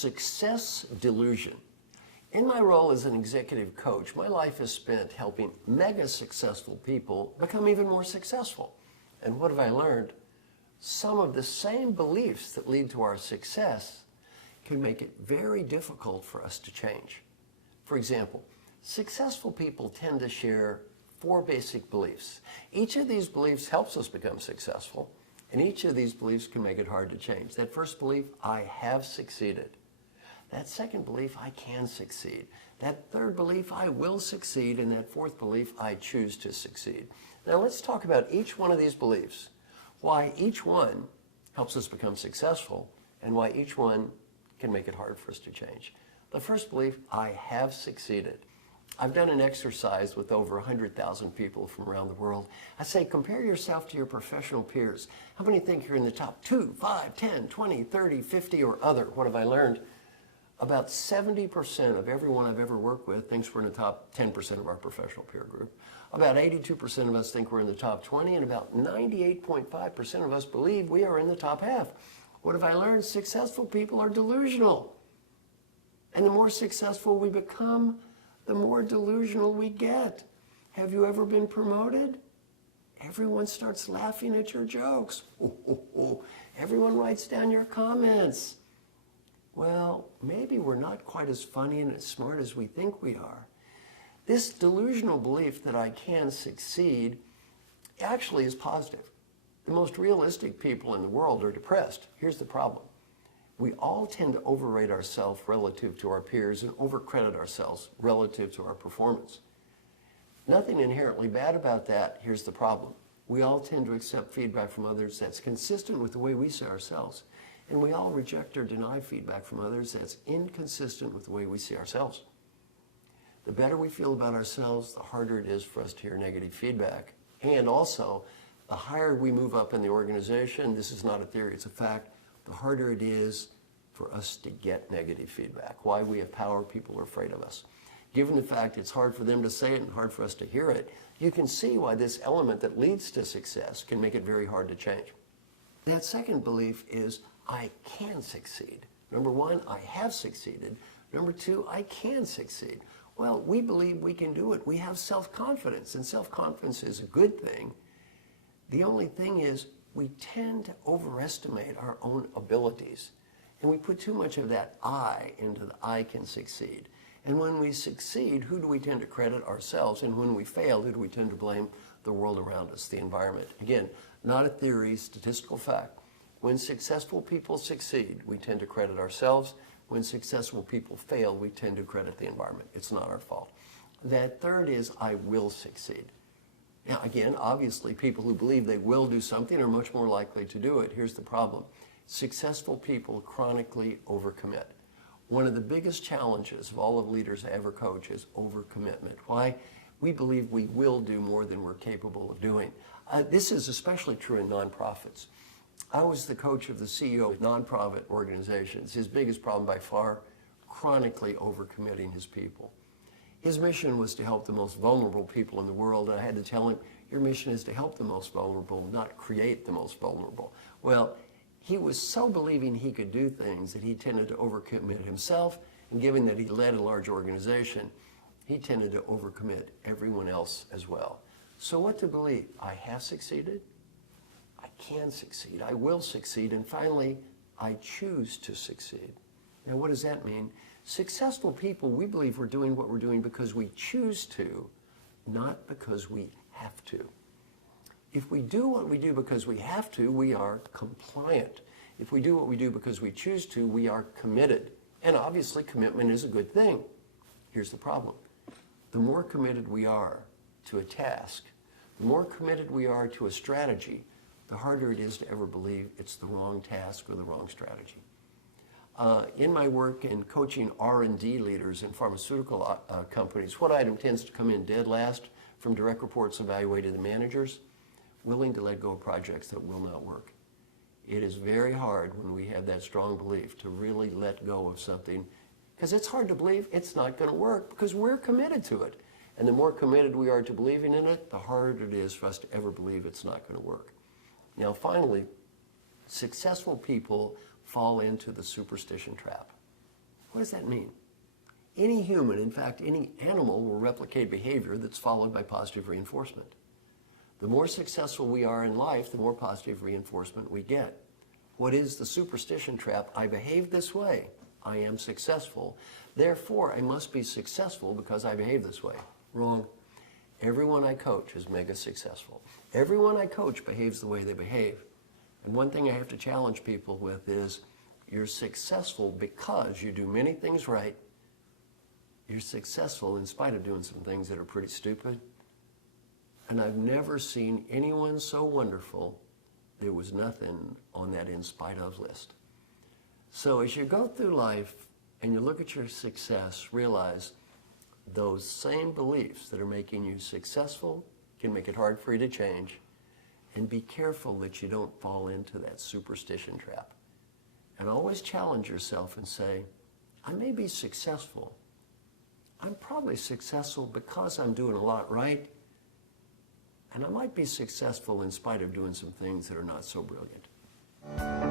success delusion. In my role as an executive coach, my life is spent helping mega successful people become even more successful. And what have I learned? Some of the same beliefs that lead to our success can make it very difficult for us to change. For example, successful people tend to share 4 basic beliefs. Each of these beliefs helps us become successful, and each of these beliefs can make it hard to change. That first belief, I have succeeded. That second belief, I can succeed. That third belief, I will succeed. And that fourth belief, I choose to succeed. Now let's talk about each one of these beliefs, why each one helps us become successful, and why each one can make it hard for us to change. The first belief, I have succeeded. I've done an exercise with over 100,000 people from around the world. I say, compare yourself to your professional peers. How many think you're in the top 2, 5, 10, 20, 30, 50, or other? What have I learned? About 70% of everyone I've ever worked with thinks we're in the top 10% of our professional peer group. About 82% of us think we're in the top 20, and about 98.5% of us believe we are in the top half. What have I learned? Successful people are delusional. And the more successful we become, the more delusional we get. Have you ever been promoted? Everyone starts laughing at your jokes. Everyone writes down your comments. Well, maybe we're not quite as funny and as smart as we think we are. This delusional belief that I can succeed actually is positive. The most realistic people in the world are depressed. Here's the problem. We all tend to overrate ourselves relative to our peers and overcredit ourselves relative to our performance. Nothing inherently bad about that. Here's the problem. We all tend to accept feedback from others that's consistent with the way we see ourselves. And we all reject or deny feedback from others that's inconsistent with the way we see ourselves. The better we feel about ourselves, the harder it is for us to hear negative feedback. And also, the higher we move up in the organization, this is not a theory, it's a fact, the harder it is for us to get negative feedback. Why we have power, people are afraid of us. Given the fact it's hard for them to say it and hard for us to hear it, you can see why this element that leads to success can make it very hard to change. That second belief is, I can succeed. Number 1, I have succeeded. Number 2, I can succeed. Well, we believe we can do it. We have self-confidence, and self-confidence is a good thing. The only thing is, we tend to overestimate our own abilities, and we put too much of that I into the I can succeed. And when we succeed, who do we tend to credit? Ourselves. And when we fail, who do we tend to blame? The world around us, the environment. Again, not a theory, statistical fact. When successful people succeed, we tend to credit ourselves. When successful people fail, we tend to credit the environment. It's not our fault. That third is, I will succeed. Now, again, obviously, people who believe they will do something are much more likely to do it. Here's the problem. Successful people chronically overcommit. One of the biggest challenges of all the leaders I ever coach is overcommitment. Why? We believe we will do more than we're capable of doing. This is especially true in nonprofits. I was the coach of the CEO of nonprofit organizations. His biggest problem by far, chronically overcommitting his people. His mission was to help the most vulnerable people in the world, and I had to tell him, your mission is to help the most vulnerable, not create the most vulnerable. Well, he was so believing he could do things that he tended to overcommit himself, and given that he led a large organization, he tended to overcommit everyone else as well. So what to believe? I have succeeded. I can succeed. I will succeed. And finally, I choose to succeed. Now, what does that mean? Successful people, we believe we're doing what we're doing because we choose to, not because we have to. If we do what we do because we have to, we are compliant. If we do what we do because we choose to, we are committed. And obviously, commitment is a good thing. Here's the problem. The more committed we are to a task, the more committed we are to a strategy, the harder it is to ever believe it's the wrong task or the wrong strategy. In my work in coaching R&D leaders in pharmaceutical companies, what item tends to come in dead last from direct reports evaluated to managers? Willing to let go of projects that will not work. It is very hard when we have that strong belief to really let go of something, because it's hard to believe it's not going to work because we're committed to it. And the more committed we are to believing in it, the harder it is for us to ever believe it's not going to work. Now, finally, successful people fall into the superstition trap. What does that mean? Any human, in fact, any animal will replicate behavior that's followed by positive reinforcement. The more successful we are in life, the more positive reinforcement we get. What is the superstition trap? I behave this way. I am successful. Therefore, I must be successful because I behave this way. Wrong. Everyone I coach is mega successful. Everyone I coach behaves the way they behave. And one thing I have to challenge people with is you're successful because you do many things right. You're successful in spite of doing some things that are pretty stupid. And I've never seen anyone so wonderful, there was nothing on that in spite of list. So as you go through life and you look at your success, realize those same beliefs that are making you successful can make it hard for you to change. And be careful that you don't fall into that superstition trap. And always challenge yourself and say, I may be successful. I'm probably successful because I'm doing a lot right. And I might be successful in spite of doing some things that are not so brilliant.